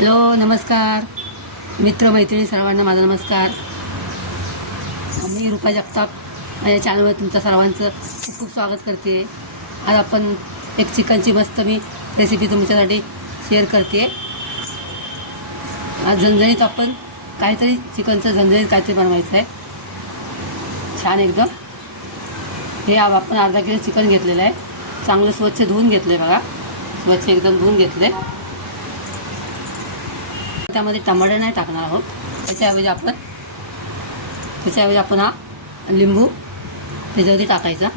Hello, नमस्कार मित्र मैत्रिणी सर्वांना माझा नमस्कार. मी रुपा जगताप माझ्या चॅनलवर तुमच्या सर्वांचं खूप खूप स्वागत करते. आज आपण एक चिकनची मस्त मी रेसिपी तुमच्यासाठी शेअर करते. आज झणझणीत आपण काहीतरी चिकनचं झणझणीत काहीतरी बनवायचं आहे, छान एकदम. हे आपण अर्धा किलो चिकन घेतलेलं आहे, चांगलं स्वच्छ धुवून घेतलं आहे बघा, स्वच्छ एकदम धुवून घेतलं आहे. त्यामध्ये टमाटर नाही टाकणार आहोत, त्याच्याऐवजी आपण हा लिंबू त्याच्यावरती टाकायचा.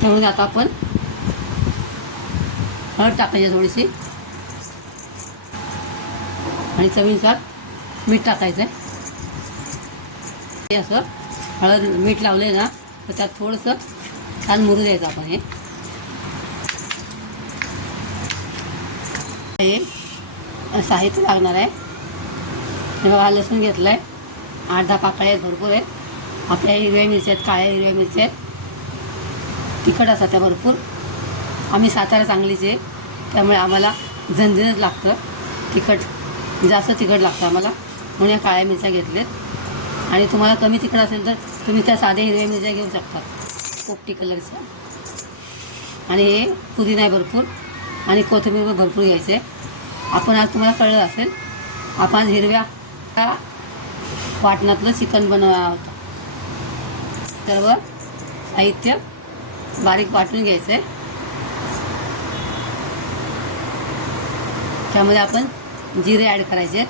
त्यामुळे आता आपण हळद टाकायची थोडीशी आणि चवीनुसार मीठ टाकायचं आहे. असं हळद मीठ लावले ना तर त्यात थोडंसं छान मुरू द्यायचं आपण. हे साहित्य लागणार आहे. हे बघा, लसूण घेतलं आहे, 8-10 पाकळ्या आहेत, भरपूर आहेत. आपल्या हिरव्या मिरच्या आहेत, काळ्या हिरव्या मिरच्या आहेत, तिखट असतात त्या भरपूर. आम्ही सातारा सांगलीचे, त्यामुळे आम्हाला झणझणीत लागतं, तिखट जास्त तिखट लागतं आम्हाला, म्हणून या काळ्या मिरच्या घेतल्यात. आणि तुम्हाला कमी तिखट असेल तर तुम्ही त्या साध्या हिरव्या मिरच्या घेऊ शकता, पोपटी कलरच्या. आणि हे पुदिना आहे भरपूर, आणि कोथिंबीर भरपूर घ्यायचं आहे. आपण आज तुम्हाला कळलं असेल, आपण आज हिरव्या वाटणातलं चिकन बनवणार आहोत. सर्व साहित्य बारीक वाटून घ्यायचं आहे. त्यामध्ये आपण जिरे ॲड करायचे.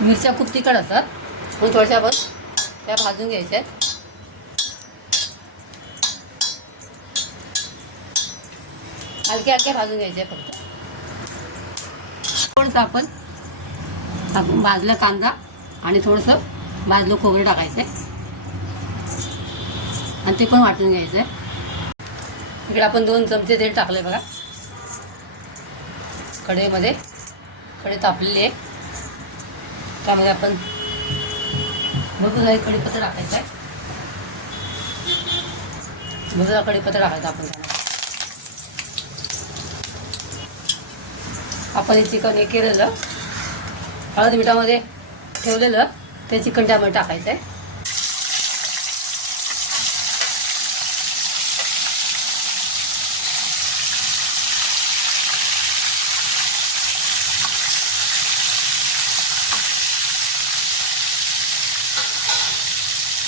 मिरच्या खूप तिखट असतात, म्हणून थोड्याशा आपण त्या भाजून घ्यायच्या आहेत. हलक्या हलक्या भाजून घ्यायच्या आहे फक्त. थोडंसं आपण भाजलं कांदा आणि थोडंसं भाजलं खोबरं टाकायचं आहे आणि ते पण वाटून घ्यायचं आहे. इकडे आपण 2 चमचे तेल टाकले बघा कढईमध्ये. कढई तापलेली आहे, त्यामध्ये आपण भरपूर सारी कढीपत्ता टाकायचा आहे. भरपूर कढीपत्ता टाकायचा आपण त्यामध्ये. आपण हे चिकन हे केलेलं हळद मिठामध्ये ठेवलेलं ते चिकन त्यामध्ये टाकायचं आहे.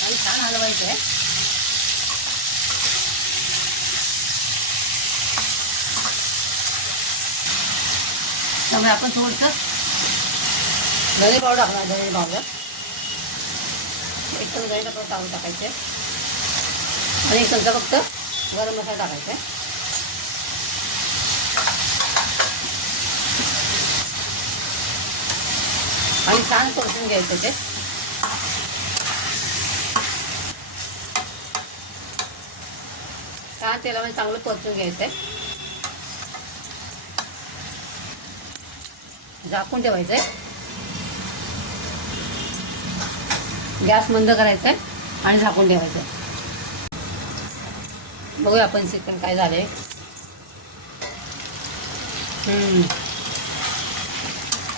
आणि छान हलवायचं आहे. त्यामुळे आपण थोडंसं धने पावडर टाकणार, धने पावडर एक चमचा धने पावडर टाकायचे आणि एक चमचा फक्त गरम मसाला टाकायचा आहे. आणि छान परतून घ्यायचं ते. छान तेलामध्ये चांगलं परतून घ्यायचं आहे. झाकून ठेवायचं आहे. गॅस मंद करायचा आहे आणि झाकून ठेवायचं आहे. बघूया आपण चिकन काय झालंय.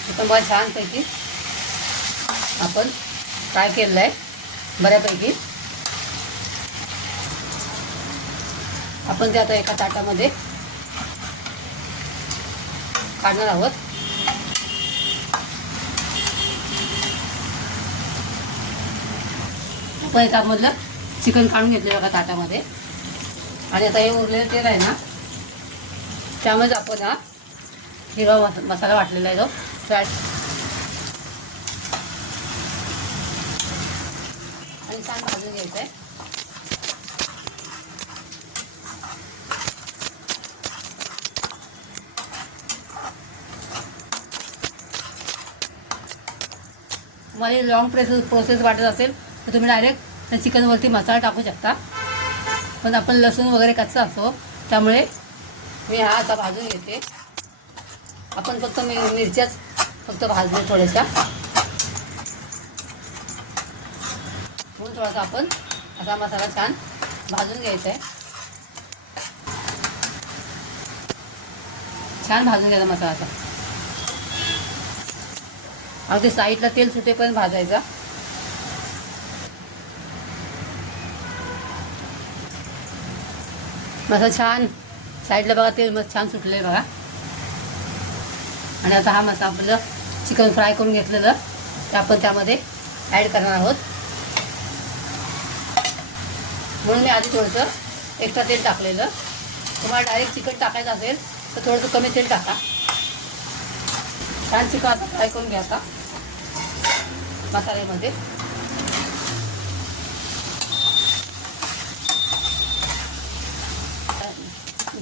चिकन बघा छानपैकी आपण फ्राय केलेलं आहे बऱ्यापैकी. आपण ते आता एका ताटामध्ये काढणार आहोत. आपण एकामधलं चिकन काढून घेतलं एका ताटामध्ये. आणि आता हे उरलेलं तेल आहे ना, त्यामध्ये आपण हा हिरवा मसाला वाटलेला आहे तो फ्राय आणि छान भाजून घ्यायचा आहे. तुम्हाला लॉंग प्रोसेस वाटत असेल तर तुम्ही डायरेक्ट त्या चिकनवरती मसाला टाकू शकता, पण आपण लसूण वगैरे कच्चा असतो त्यामुळे मी हा आता भाजून घेते. आपण फक्त मिरच्याच फक्त भाजले थोड्याशा. थोडासा आपण असा मसाला छान भाजून घ्यायचा आहे. छान भाजून घ्यायचा मसाला असा. अगदी साईडला तेल सुटेपर्यंत भाजायचा. मसाला छान साईडला बघा तेल मस्त छान सुटलं आहे बघा. आणि आता हा मसाला आपलं चिकन फ्राय करून घेतलेलं ते आपण त्यामध्ये ॲड करणार आहोत. म्हणून मी आधी थोडंसं एक्स्ट्रा तेल टाकलेलं. तुम्हाला डायरेक्ट चिकन टाकायचं असेल तर थोडंसं कमी तेल टाका. छान चिकन आता फ्राय करून घ्या आता मसाल्यामध्ये.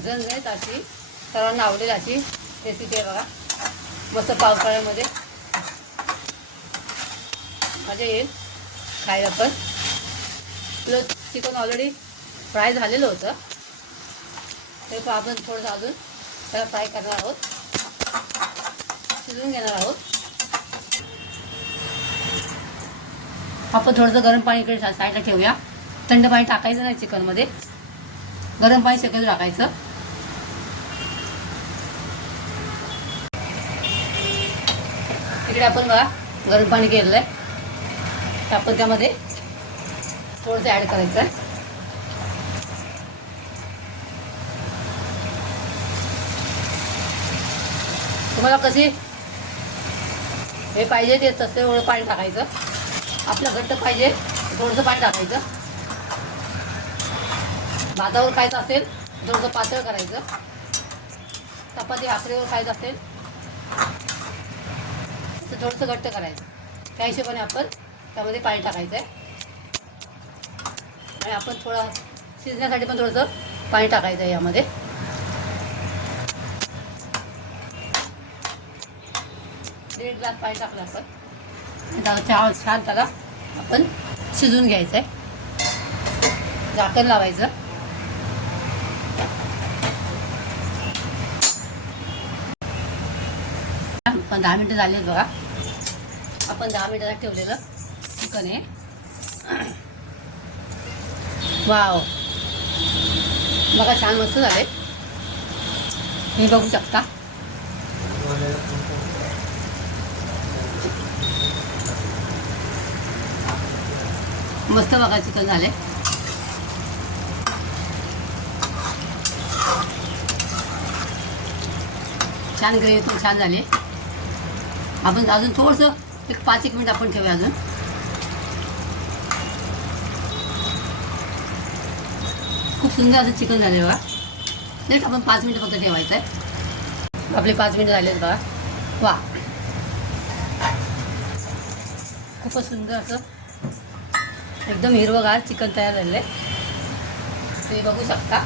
झणझणीत अशी सर्वांना आवडेल अशी रेसिपी आहे बघा. मस्त पावसाळ्यामध्ये मजा येईल खायला पण. आपलं चिकन ऑलरेडी फ्राय झालेलं होतं ते पण आपण थोडंसं अजून त्याला फ्राय करणार आहोत. शिजवून घेणार आहोत. आपण थोडंसं गरम पाणी इकडे साईडला ठेवूया. थंड पाणी टाकायचं नाही चिकनमध्ये. गरम पाणी शक्यतो टाकायचं. इकडे आपण बघा गरम पाणी केलेलं आहे. तर आपण त्यामध्ये थोडंसं ॲड करायचं आहे. तुम्हाला कशी हे पाहिजे ते तसं एवढं पाणी टाकायचं. आपलं घट्ट पाहिजे थोडंसं पाणी टाकायचं. भातावर खायचं असेल थोडंसं पातळ करायचं. चपाती भाकरीवर खायचं असेल तर थोडंसं घट्ट करायचं. त्या हिशोबाने आपण त्यामध्ये पाणी टाकायचं आहे. आणि आपण थोडं शिजण्यासाठी पण थोडंसं पाणी टाकायचं आहे यामध्ये. दीड ग्लास पाणी टाकलं आपण. छान त्याला आपण शिजवून घ्यायचं आहे. झाकण लावायचं. पण 10 मिनटं झाली बघा. आपण 10 मिनिटासाठी ठेवलेलं चिकन आहे. वाव बघा छान मस्त झाले. तुम्ही बघू शकता. मस्त बघा चिकन झाले. छान ग्रेव्ही पण छान झाली. आपण अजून थोडंसं एक 5-1 मिनिट आपण ठेवूया अजून. खूप सुंदर असं चिकन झाले बघा. नेक्स्ट आपण 5 मिनिटं फक्त ठेवायचं आहे. आपले 5 मिनिटं झाले आहेत बघा. वा खूपच सुंदर असं एकदम हिरवंगार चिकन तयार झालेलं आहे. तुम्ही बघू शकता.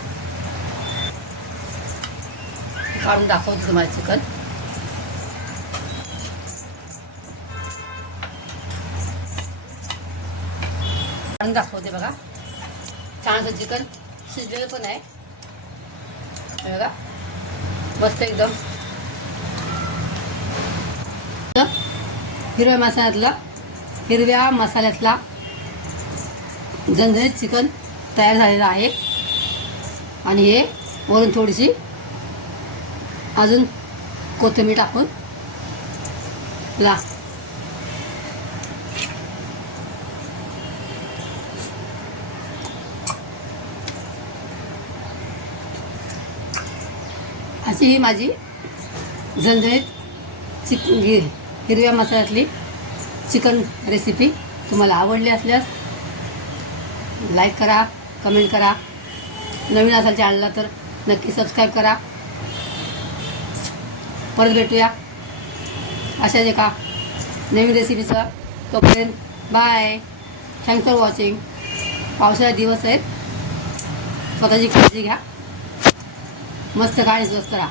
काढून दाखवते तुम्हाला चिकन. काढून दाखवते बघा. छान असं चिकन शिजलेलं पण आहे बघा. मस्त एकदम हिरव्या मसाल्यातला झणझणीत चिकन तयार झालेलं आहे. आणि हे वरून थोडीशी अजून कोथिंबीर टाकून ला अशी ही माझी झणझणीत हिरव्या मसाल्यातली चिकन रेसिपी तुम्हाला आवडली असल्यास लाईक करा, कमेंट करा. नवीन असाल चॅनलला तर नक्की सबस्क्राईब करा. परत भेटूया अशाच एका नवीन रेसिपीचा. तोपर्यंत बाय. Thanks for watching. पावसाळ्यात दिवस आहेत. स्वतःची काळजी घ्या. मस्त काळजी स्वस्त राहा.